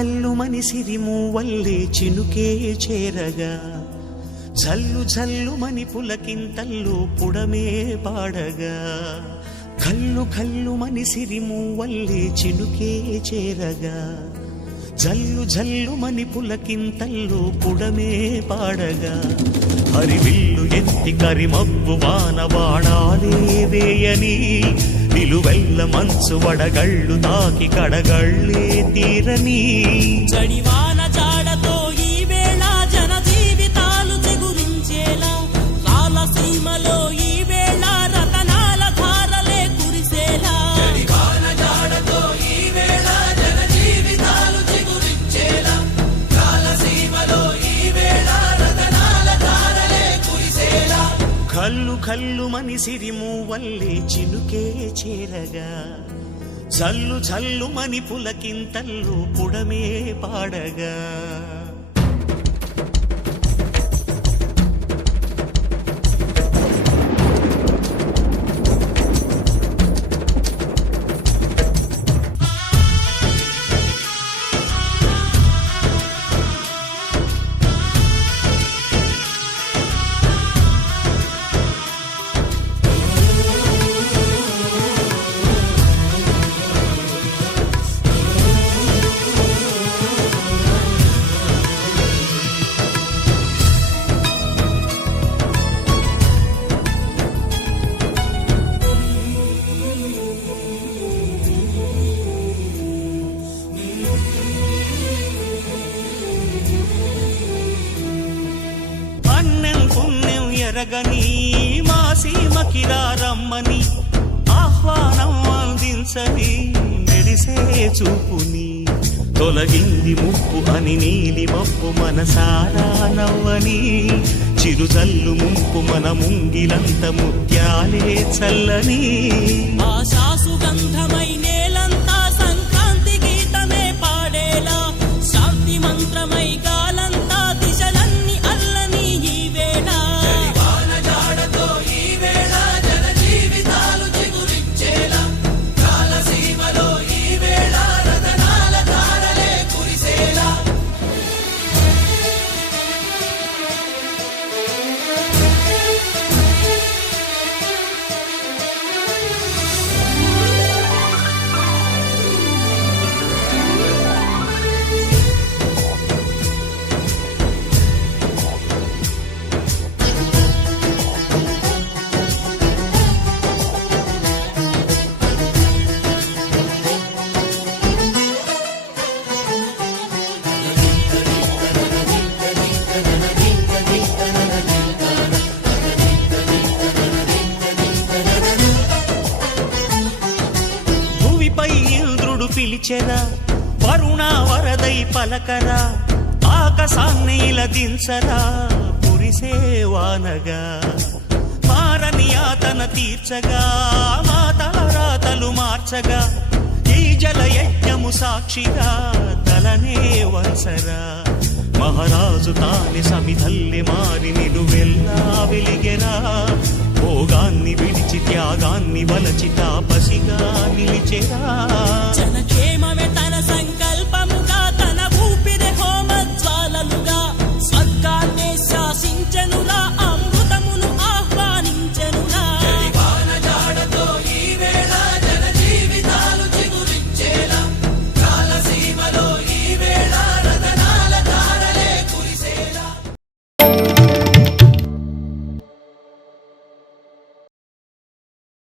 కల్లు మని సిరిమూవల్లే చినుకే చేరగా జల్లు జల్లు మని పులకింతల్లు పుడమే పాడగా కల్లు కల్లు మని సిరిమూవల్లే చినుకే చేరగా జల్లు జల్లు మని పులకింతల్లు పుడమే పాడగా హరివిల్లు ఎత్తి కరిమబ్బు వాన వాడాలే వేయని నిలువెల్ల మంచు వడగళ్ళు తాకి కడగళ్ళే తీరని జడివాన జాడతో ఈ వేళ జన జీవితాలు చిగురించేలా రాలసీమలో ఈ వేళ రతనాల ధారలే కురిసేలా జడివాన జాడతో ఈ వేళ జన జీవితాలు చిగురించేలా రాలసీమలో ఈ వేళ రతనాల ధారలే కురిసేలా కల్లు కల్లు మని సిరిమూవల్లే చినుకే చేరగా జల్లు జల్లు మని పులకింతల్లు పుడమే పాడగా ఎరగని మా సీమకిరా రమ్మని ఆహ్వానం అందించని మెరిసే చూపుని తొలగింది ముప్పు అని నీలి మప్పు మనసారా నవ్వని చిరుజల్లు ముంపు మన ముంగిలంత ముత్యాలే చల్లని ఆశాసు గంధమై నేలంతా సంక్రాంతి గీతమే పాడేలా శాంతి మంత్రమై గాలంతా దిశలన్నీ అల్లని ఈ వేళ జడివాన జాడతో ఈ వేళ జన జీవితాలు చిగురించేలా రాలసీమలో ఈ వేళ రతనాల ధారలే కురిసేలా భూమిపై ఇంద్రుడు పిలిచెరా వరుణ వరదై పలకరా ఆకాశాన్ని ఇలా దించరా పురిసే వానగా మారని ఆతన తీర్చగా మాతారాతలు మార్చగా ఈ జల యజ్ఞము సాక్షిగా తలనే వంచరా మహారాజు తాని సమిధల్లి మారి నిలువెల్లా వెలిగెరా భోగాన్ని విడిచి త్యాగాన్ని వలచి తాపసిగా నిలిచెరా జనక్షేమమే తన సంకల్పం